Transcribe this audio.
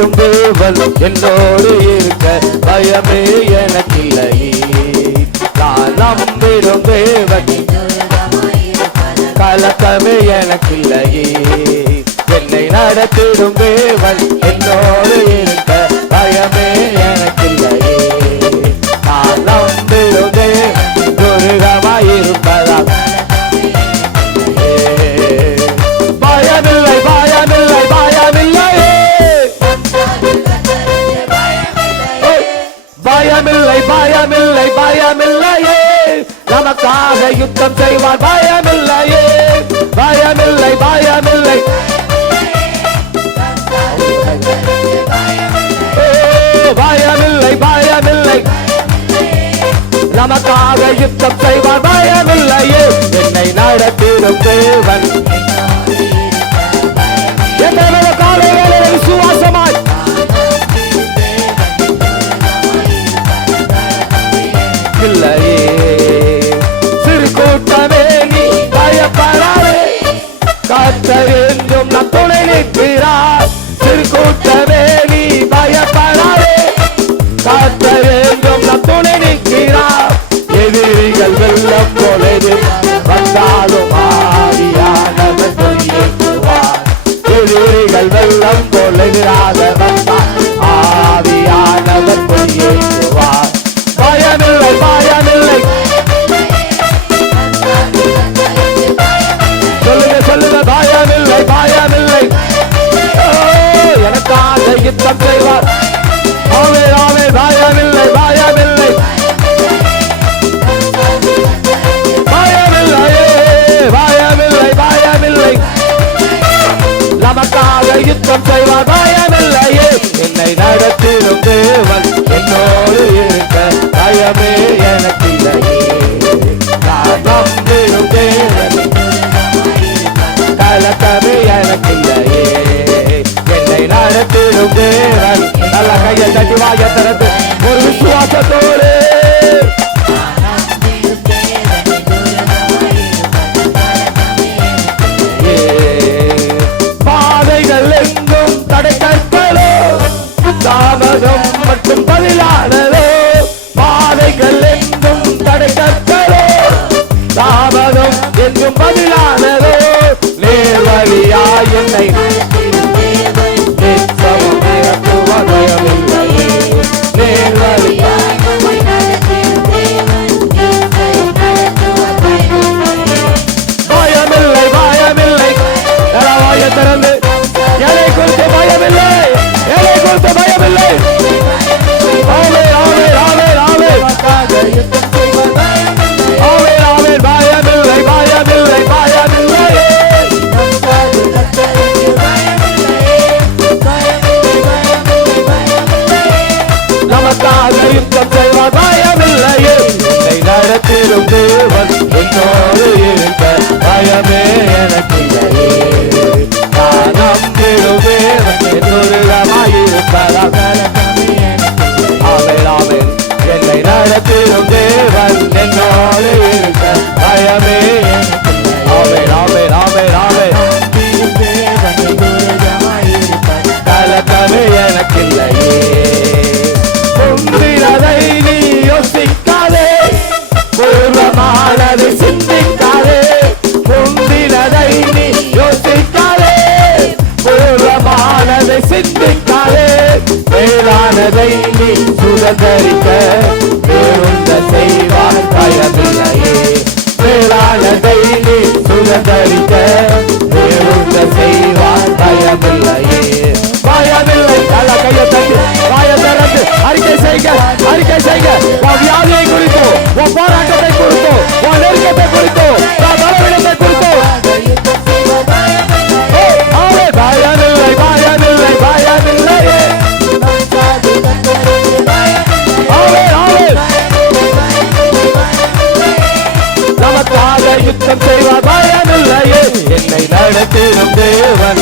நடத்திடும் தேவன் என்னோடு இருக்க பயமே எனக்கில்லை. நான் நம்பிடும் தேவன் கலக்கமே எனக்கில்லையே என்னை நடத்திடும் தேவன் என்னோடு இருக்க நமக்காக யுத்தம் செய்வார். பயமில்லையே. பயமில்லை பயமில்லை. பயமில்லை பயமில்லை. நமக்காக யுத்தம் செய்வார். பயமில்லையே. என்னை நடத்திடும் தேவன். வந்தாலும் ஆடியானவர் பொய்யேற்றுவார் எதிரிகள் வெள்ளம் கொள்ளுகிறாத வந்தார் ஆவியானவர் பொய்யேற்றுவார் பயமில்லை பயமில்லை. சொல்லுங்க சொல்லுங்க பயமில்லை பயமில்லை. எனக்காக யுத்தம் செய்வார். யுத்தம் என்னை நடத்திடும் தேவன் என்னோடு இருக்க பயமே எனக்கில்லையே. நான் நம்பிடும் தேவன் கலக்கமே எனக்கில்லையே. என்னை நடத்திடும் தேவன் நல்ல கையை தட்டி வாய திறந்து ஒரு விசுவாசத்தோடு நமக்காக யுத்தம் செய்வார் பயமில்லையே. என்னை நடத்திடும் தேவன் என்னோடு இருக்க பயம் மேலானதை நீ சுதந்தரிக்க வேறுந்த செய்வார் தயவில்லையே. மேலானதை நீ சுதந்தரிக்க வேறுந்த செய்வார் தயவில்லையே. பயமில்லை நல்ல கையை தட்டி வாயை திறந்து அறிக்கை செய்க அறிக்கை செய்க. வியாதியை குறித்து போராட்டம் என்னை நடத்திடும் தேவன்